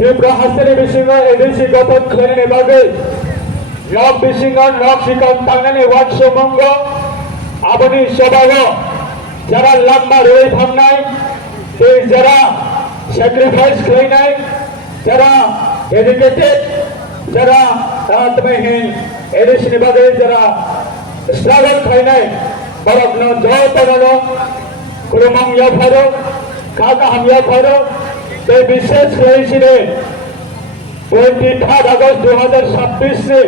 Tripura Hasani Bisinga Edisi Gotan Klenani Bagai Nok Bisinga Nok Sikan Tangani Watso Mongo Abani Sobago Jara Lamba Roi Thamnai Jara Sacrifice Klenai Jara Educated Jara Tatmahin Edisi Bagai Jara Struggle Klenai Barakno Jawtanano Kurumang Yafaro Kaka Ham Yafaro এই বিশেষ হয়েছিলেন 23 August 2026 से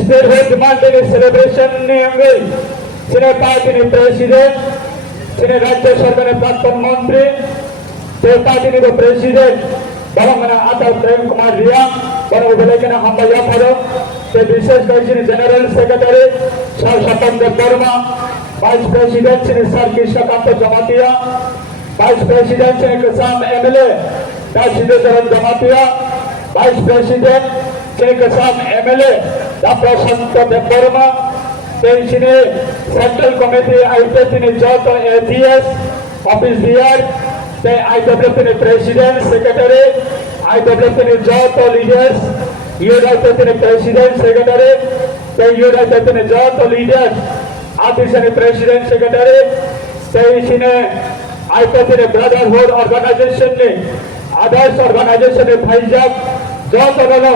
state health month के celebration ने होंगे जिन्हें party ने president जिन्हें राज्य सरकार के प्राक्तन मंत्री तो पार्टी ने प्रेसिडेंट बरमना आता प्रेम कुमार रिया बरम बोले कि ना हम या फरो तो विशेष कहीं general secretary sir Satendra Verma vice president जिन्हें sir Krishnakant Jamatia Vice President Sheikh Kasam MLA Dashide Dharan Jamatia Vice President Sheikh Kasam MLA Dr. Santa Deborma Tenshine Central Committee IWTN Joto ATS Office DR the IWTN President Secretary IWTN Joto Leaders UIWTN President Secretary the UIWTN Joto Leaders Additional President Secretary Tenshine IWTN Brotherhood Organization ने आदर्श organisation ने भाईजाक जो करो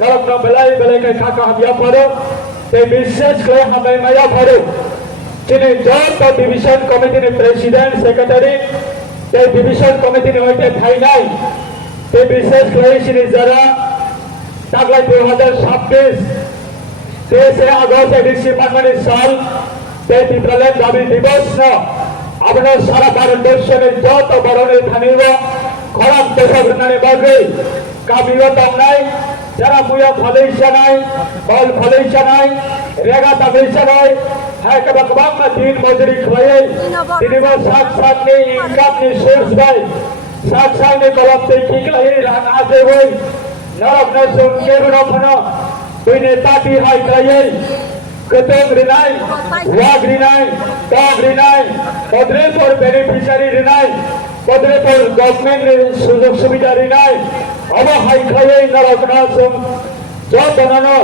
नरक न बलाई बलाई के खाका हम या पढ़ो ते विशेष के हमें मया पढ़ो जिन्हें जो तो डिवीजन कमेटी ने प्रेसिडेंट सेक्रेटरी ते डिवीजन कमेटी ने होते भाई नहीं ते विशेष के इन्हें जरा ताकि 2026 से अगस्त एडिशन में साल ते तित्रलेन दाबी दिवस न अपना सारा भारतवर्ष में जो तो बड़ों धनीवा खराब देशा बनाने बागे काबिलो तंगनाई जरा मुया फलेशा नहीं बॉल फलेशा नहीं रेगा तबेशा नहीं है कब कबाब में दिन मजरी खाए दिनवा साथ ने इनकम ने सोर्स बाय साथ ने कबाब से किकला ही रान आते हुए नरक न सुनके बनो फना कोई नेता भी हाई खाए Ketong rinai, wag rinai, dog rinai, padre for beneficiary rinai, padre for government sujog subida rinai, aba hai khaye narakna sum, jo banana,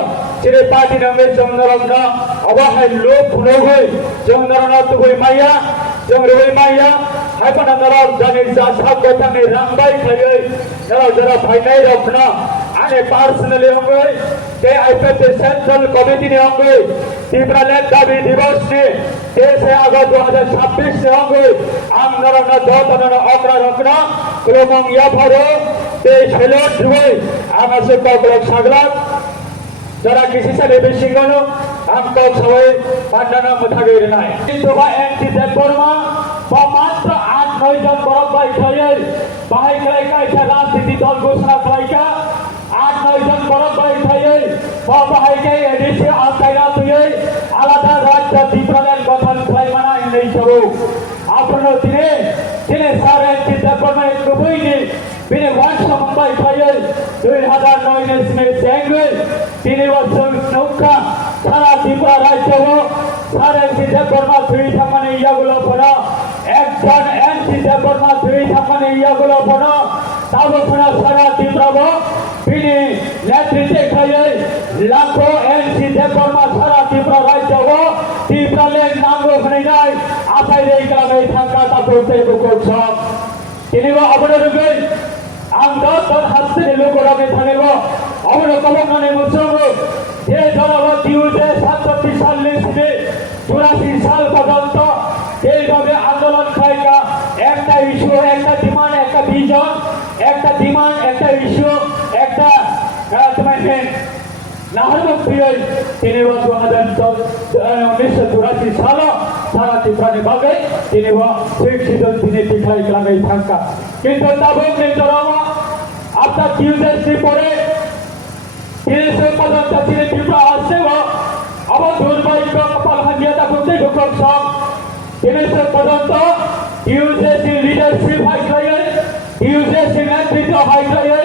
chire party name jong narakna, aba hai lo phuno hoy, jong narana tu hoy maya, jong roi maya, hai pana narak jani jasa kotha ne rambai khaye, narak jara bhai nai rakna, ane personally hoy, के IWTN central committee ने होंगे Tripura land दाबी दिवस ने 3 अगस्त 2026 से होंगे आम नरना जोतन अकरा रखना क्रोमंग याफरो ते हेलोट हुए आम से कॉकरोच सागला जरा किसी से लेबे सिंगनो आम को सवय पांडना मथागे रनाय किंतु बा एंटी देबरमा मात्र 8-9 जन बरफ बाई खये बाई kai kai राजनीति दल घोषणा कराइका 8-9 जन बरफ बाई खये बाहायके एडिसी आताया तुये आलादा राज्य त्रिपुराल्यान गठन खालामना नै छबो आफ्नो दिने सारे त्रिपुरामा गुबैनि बिने वान्स मुम्बई खये 2009 में सेंगे तिनी वर्ष नौका सारा त्रिपुरा राज्य हो सारे त्रिपुरामा दुई थामाने यागुलो फना एकजन एनसी त्रिपुरामा दुई थामाने यागुलो फना ताबो फना सारा त्रिपुरा बिने नेतृत्व खये लाखों एनसी त्रिपुरामा सारा त्रिपुरा राज्य हो त्रिपुराल्यान नांगो फनाय आफाय रेखा नै थांका तापोते कोकसा तिनीबो अबनो रुगै आं दर हास्य लोगोरा में थानेबो अबनो कबनाने मुसोगो जे जराबो दिउते 67 साल लेसिने 84 साल पर्यंत এইভাবে আন্দোলন খাইকা একটা ইস্যু একটা ডিমান্ড একটা ভিজন একটা ডিমান্ড একটা ইস্যু একটা তোমার নাহরমুক্তি তিনি 1984 সাল সারা ত্রিপুরানি বাগে তিনি শিক্ষিত তিনি পিঠাই লাগাই থাকা কিন্তু তাবক নিতরামা আপনার কিউজেসি পরে তিনি সে পর্যন্ত তিনি ত্রিপুরা আসছে আবার দুর্ভাগ্য কপাল ভাঙিয়া করতে ঢুকর সব তিনি সে পর্যন্ত কিউজেসি লিডারশিপ হাই খাইয়ে কিউজেসি নেতৃত্ব হাই খাইয়ে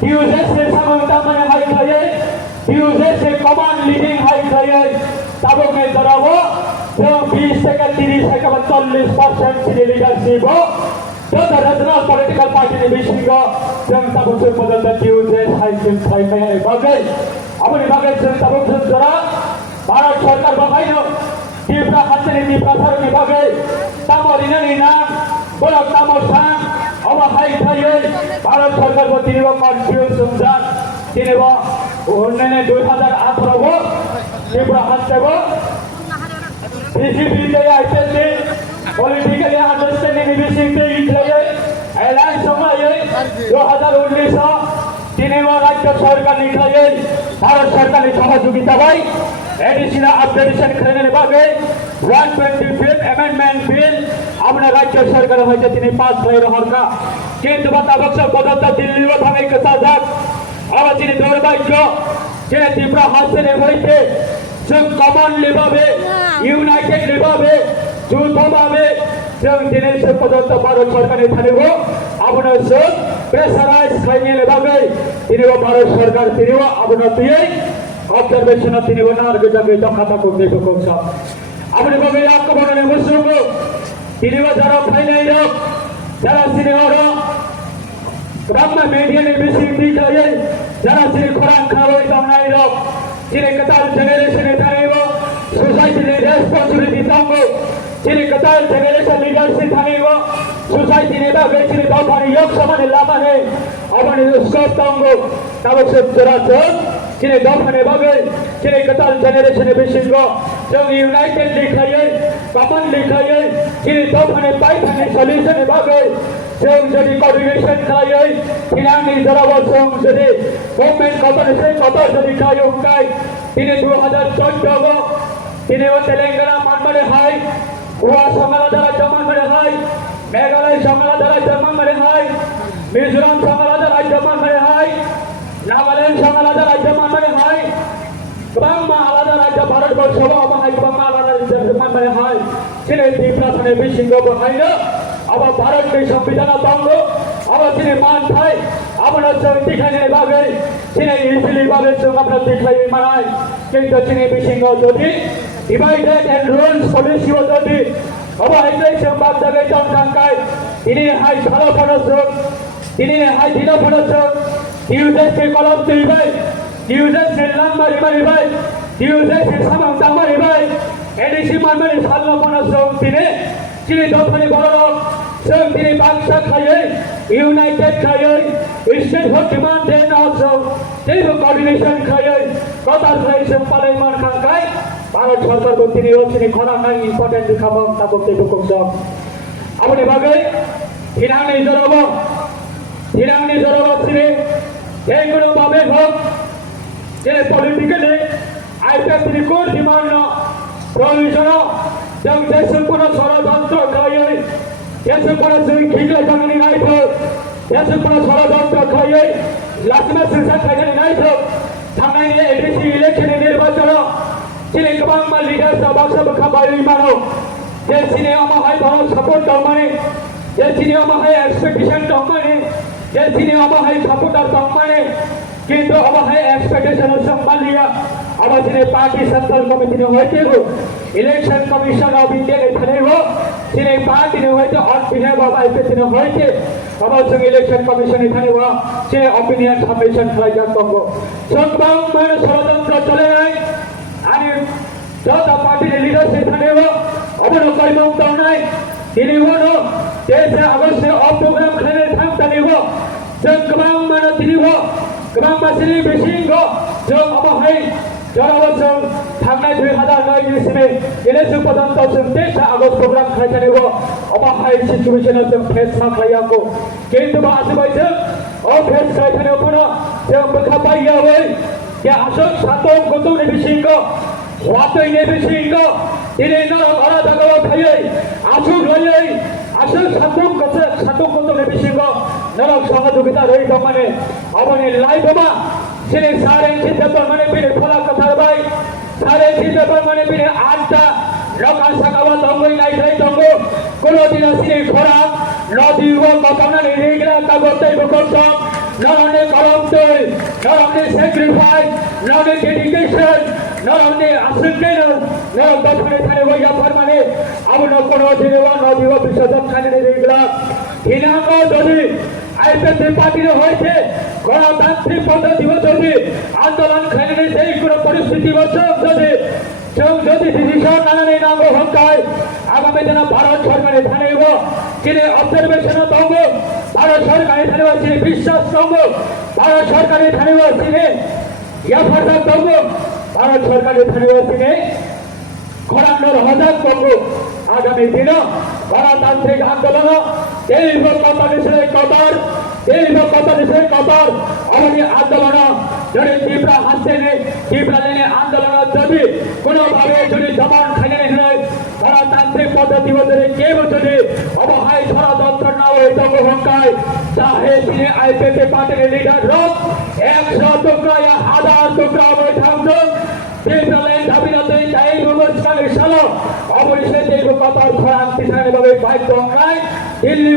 কিউজেসি সমতা মানে হাই খাইয়ে কিউজেসি কমান্ড লিডিং হাই খাইয়ে তাবক নিতরামা जो 20 से 30 से 40% की लीडरशिप हो जो रीजनल पॉलिटिकल पार्टी ने भी जों ताबुसुर पदन्त टिउजे साइकिल साइनाय बागै आबनि बागै जों ताबुसुर जरा भारत सरकार बाहायनो तीव्र हातनि तीव्र सरनि बागै तामरिनानि नाम बलक तामसा अबाहाय थायै भारत सरकार को तिनिबो कन्फ्यूजन जान तिनिबो उन्नयने 2018 को तीव्र हातबो बीजेपी के आईपीएल पॉलिटिकली अंडरस्टैंडिंग विषय पे इतले एलान समय 2019 तिनिबो राज्य सरकार निकाले भारत सरकार ने सहयोगिता भाई एडिशनल अपडेशन करने बागे 125th अमेंडमेंट बिल अपना राज्य सरकार হয়েছে তিনি পাস হয়ে রহকা কিন্তু বাতাবক পদত্ত দিল্লি ও ভাবে কসাজাক আবার তিনি দুর্ভাগ্য যে তীব্র হাসনে হইতে जों कमनलि भावे इउनाइटेडलि भावे যৌথ भावे जों दिनै पदत्त भारत सरकारनि थानेबो आबनो जों प्रेसाराइज खालामनाय बागै दिनै भारत सरकार दिनै आबनो तुयै ऑब्जर्वेशन दिनै नार गजागै दखाता को देखो कोसा आबनो बागै आकबरने मुसुगो दिनै जारा फाइनाय रक जारा सिनेमारो ब्रह्म मीडिया ने बेसिक दिखायै जारा सिने खरां खावै दंनाय रक Ciri ketal generation thanibo society responsibility tango ciri ketal generation leadership thanibo society ne bagai ciri dawthani yok samane lamane abane scope tango tabok se jara ciri dawthani bagai ciri ketal generation besingo jong united likhaye common likhaye ciri dawthani paithani solution bagai जों जदि coordination खायो थिनांनि जराबो जों जदि government corporation कत जदि खायो उनकाय तिने 2014 गो तिने तेलंगाना मानमरे हाय गोवा संगाला जमान मरे हाय मेघालय संगाला जमान मरे हाय मिजोरम संगाला जमान मरे हाय नागालैंड संगाला जमान मरे हाय गोबां आलादा राज्य भारतबर्षआव बाहाय गोबां आलादा जमान मरे हाय सिने दिफ्रा थाने बिसिंगो बाहायनो अब भारत के संविधान दंगो अब तिने मान थाय आबनो जों दिखायनाय बागै तिने इजिलि बागै जों आपना दिखाय मानाय किन्तु तिने बिसिंगो जदि डिवाइडेड एंड रूल्स पॉलिसी ओ जदि अब हायदै जों बाग जागै दंखांखाय तिने हाय खालो फनो जों तिने हाय दिनो फनो जों दिउजे से कलम दैबाय दिउजे से लाम मारिबाय दिउजे से सामां दामारिबाय एडिसि मानमारि सालनो फनो जों तिने Ciri dawthani borok जों दिनै बाक्सा खायै इउनाइटेड खायै state for demand and also जेबो कोअर्डिनेशन खायै कतारफ्राय जों पालायमान खांखाय भारत सरकारखौ दिनै ओसिनि खनांनाय इम्पर्टेन्ट खामाम ताको तेबो कमजों आबनि बागै थिनांनि जराबो सिरि जेकुनु भाबे होक जे पलिटिकली आइपिएल कोर डिमांड प्रोविजन जों देशफोराव षড়যন্ত্র खायै देशफोराव जों खिगलाय जानानै नायथो देशफोराव षড়যন্ত্র खायै लासमा सिंसा खायनानै नायथो थांनायनि एडिसि इलेक्शननि निर्वाचनाव दिनै गोबां लिडार्सआ बाक्सा बोखाबाय मानो जे सिनेमाहाय भारत सापर्ट दंमाने जे सिनेमाहाय एक्सपेक्टेशन दंमाने जे सिनेमाहाय सापर्टार दंमाने किन्तु अबाहाय एक्सपेक्टेशन संभालिया अब दिनै पार्टी सेंट्रल कमिटी ने होइतेगो इलेक्शन कमिशन ऑफ इंडिया ने थानेगो दिनै पार्टी ने होइते ऑन बिहाफ ऑफ आईपीएस ने होइते अब जों इलेक्शन कमिशन ने थानेगो जे ओपिनियन सबमिशन खालायजाक दंगो जों गोबां माने षড়যন্ত্র चलायनाय आरो जता पार्टी ने लिडारशिप थानेगो अबनो कयमं दंनाय दिनैबो देश अगस्त अफ प्रोग्राम खालायनाय थां थानेगो जों गोबां माने दिनैबो गोबां मानसिनि बेसिंगो जों अबाहाय जराबो थांनाय 2009 इलेक्शन पर्यंत जों 23 आगस्ट प्रोग्राम खालायनांगौ अबाहाय सिचुएशन जों फेस खालायाखौ किन्तु आजबाय जों फेस खालायनायावनो जों बोखाबायावै जे आसो सातों गतौनि बिसिंगो वातैनि बिसिंगो दिनै आलादागाव थायै आसु लयै आसो सातों गतौनि बिसिंगो नरक सहयोगिता रही दंमाने अबनि लाइफमा दिनै सारे सिद्धापर माने बिने फला कथारबाय सारे सिद्धापर माने बिने आठटा लका साकावा दंगै नायथाय दंगो कोनो दिना सिनै खरा नदीवा कथानानै रेग्रा कागजै बकसम not only corrupted, not only sacrifice, not only dedication, not only ascended, not only थानेबो परमाने अब न कोनो दिनेवा नदीवा विसर्जन खाने रेग्रा हिनाको जदि আইপিএফটি পার্টির হয়েছে গণতান্ত্রিক পদ্ধতি যদি আন্দোলন খেলে সেই কোনো পরিস্থিতি যদি ডিসিশন না নেই না হংকায় আগামী দিনে ভারত সরকারের থানেব তিনি অবজারভেশন দঙ্গ ভারত সরকারের থানেব তিনি বিশ্বাস দঙ্গ ভারত সরকারের থানেব তিনি ইয়াফারদার দঙ্গ ভারত সরকারের থানেব তিনি খোরানোর হজার দঙ্গ আগামী দিন গণতান্ত্রিক আন্দোলন এই কতার অবধি আন্দোলন যদি তীব্র হাসতে নেই তীব্র লেনে আন্দোলন যদি কোনোভাবে যদি দমন খেলে নেই গণতান্ত্রিক পদ্ধতি মধ্যে কেউ যদি অবহায় ষড়যন্ত্র না হয়ে দঙ্গভঙ্গায় চাহে তিনি আইপিএফটি পার্টির লিডার রোগ 100 টুকরা 1000 টুকরা বৈঠাঙ্গ তীব্র লেন দাবিনাতে এই অনুষ্ঠানের সাল অবশ্যই এই কথার খরান কিসানের ভাবে বাধ্য হয় দিল্লি